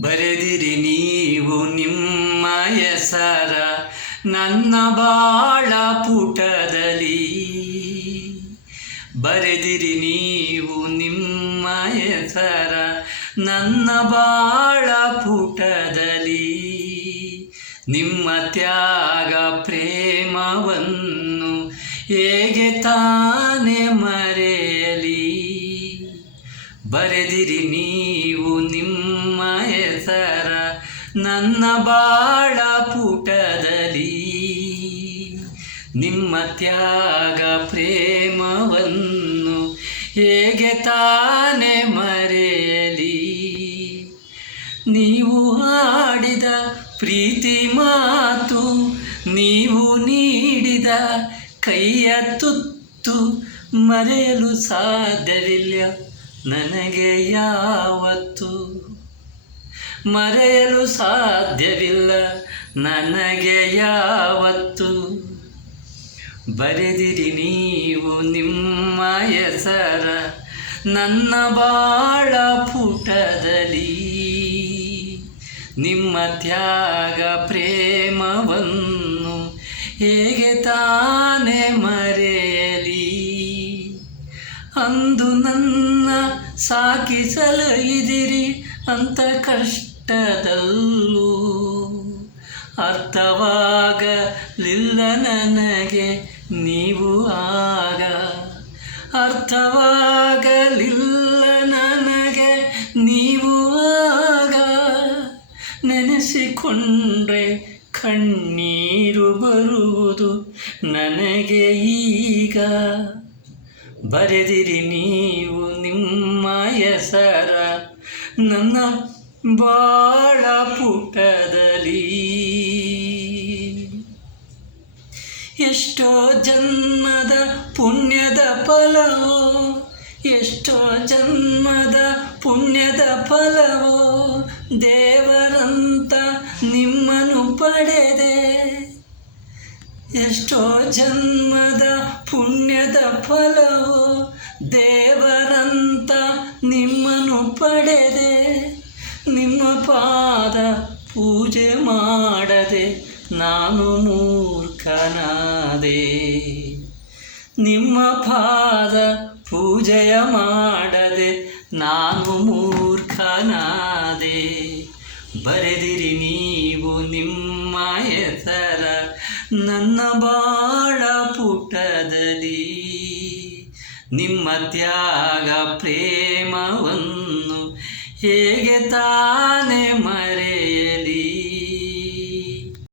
ಬರೆದಿರಿ ನೀವು ನಿಮ್ಮ ಹೆಸರ ನನ್ನ ಬಾಳ ಪುಟದಲ್ಲಿ. ಬರೆದಿರಿ ನೀವು ನಿಮ್ಮ ಹೆಸರ ನನ್ನ ಬಾಳ ಪುಟದಲ್ಲಿ. ನಿಮ್ಮ ತ್ಯಾಗ ಪ್ರೇಮವನ್ನು ಹೇಗೆ ತಾನೆ ಮರೆಯಲಿ. ಬರೆದಿರಿ ನನ್ನ ಬಾಳ ಪುಟದಲ್ಲಿ ನಿಮ್ಮ ತ್ಯಾಗ ಪ್ರೇಮವನ್ನು ಹೇಗೆ ತಾನೆ ಮರೆಯಲಿ? ನೀವು ಹಾಡಿದ ಪ್ರೀತಿ ಮಾತು, ನೀವು ನೀಡಿದ ಕೈಯ ತುತ್ತು ಮರೆಯಲು ಸಾಧ್ಯವಿಲ್ಲ ನನಗೆ ಯಾವತ್ತು. ಮರೆಯಲು ಸಾಧ್ಯವಿಲ್ಲ. ನನಗೆ ಯಾವತ್ತು? ಬರೆದಿರಿ ನೀವು ನಿಮ್ಮ ಹೆಸರ. ನನ್ನ ಬಾಳ ಪುಟದಲ್ಲಿ ನಿಮ್ಮ ತ್ಯಾಗ ಪ್ರೇಮವನ್ನು ಹೇಗೆ ತಾನೆ ಮರೆಯಲಿ? ಅಂದು ನನ್ನ ಸಾಕಿಸಲು ಇದಿರಿ ಅಂತ ಕಷ್ಟದಲ್ಲೂ ಅರ್ಥವಾಗಲಿಲ್ಲ ನನಗೆ ನೀವು ಆಗ. ಅರ್ಥವಾಗಲಿಲ್ಲ ನನಗೆ ನೀವು ಆಗ. ನೆನೆಸಿಕೊಂಡ್ರೆ ಕಣ್ಣೀರು ಬರುವುದು ನನಗೆ ಈಗ. ಬರೆದಿರಿ ನೀವು ನಿಮ್ಮ ಹೆಸರ, ನನ್ನ ಬಾಳ ಪುಟದಲ್ಲಿ. ಎಷ್ಟೋ ಜನ್ಮದ ಪುಣ್ಯದ ಫಲವೋ, ಎಷ್ಟೋ ಜನ್ಮದ ಪುಣ್ಯದ ಫಲವೋ, ದೇವರಂತ ನಿಮ್ಮನ್ನು ಪಡೆದೆ. ಎಷ್ಟೋ ಜನ್ಮದ ಪುಣ್ಯದ ಫಲವೋ, ದೇವರಂತ ನಿಮ್ಮನ್ನು ಪಡೆದೆ. ಪಾದ ಪೂಜೆ ಮಾಡದೆ ನಾನು ಮೂರ್ಖನಾದೆ. ನಿಮ್ಮ ಪಾದ ಪೂಜೆಯ ಮಾಡದೆ ನಾನು ಮೂರ್ಖನಾದೆ. ಬರೆದಿರಿ ನೀವು ನಿಮ್ಮ ಹೆಸರ ನನ್ನ ಬಾಳ ಪುಟದಲ್ಲಿ. ನಿಮ್ಮ ತ್ಯಾಗ ಪ್ರೇಮವನ್ನು ಹೇಗೆ ತಾನೆ ಮರೆಯ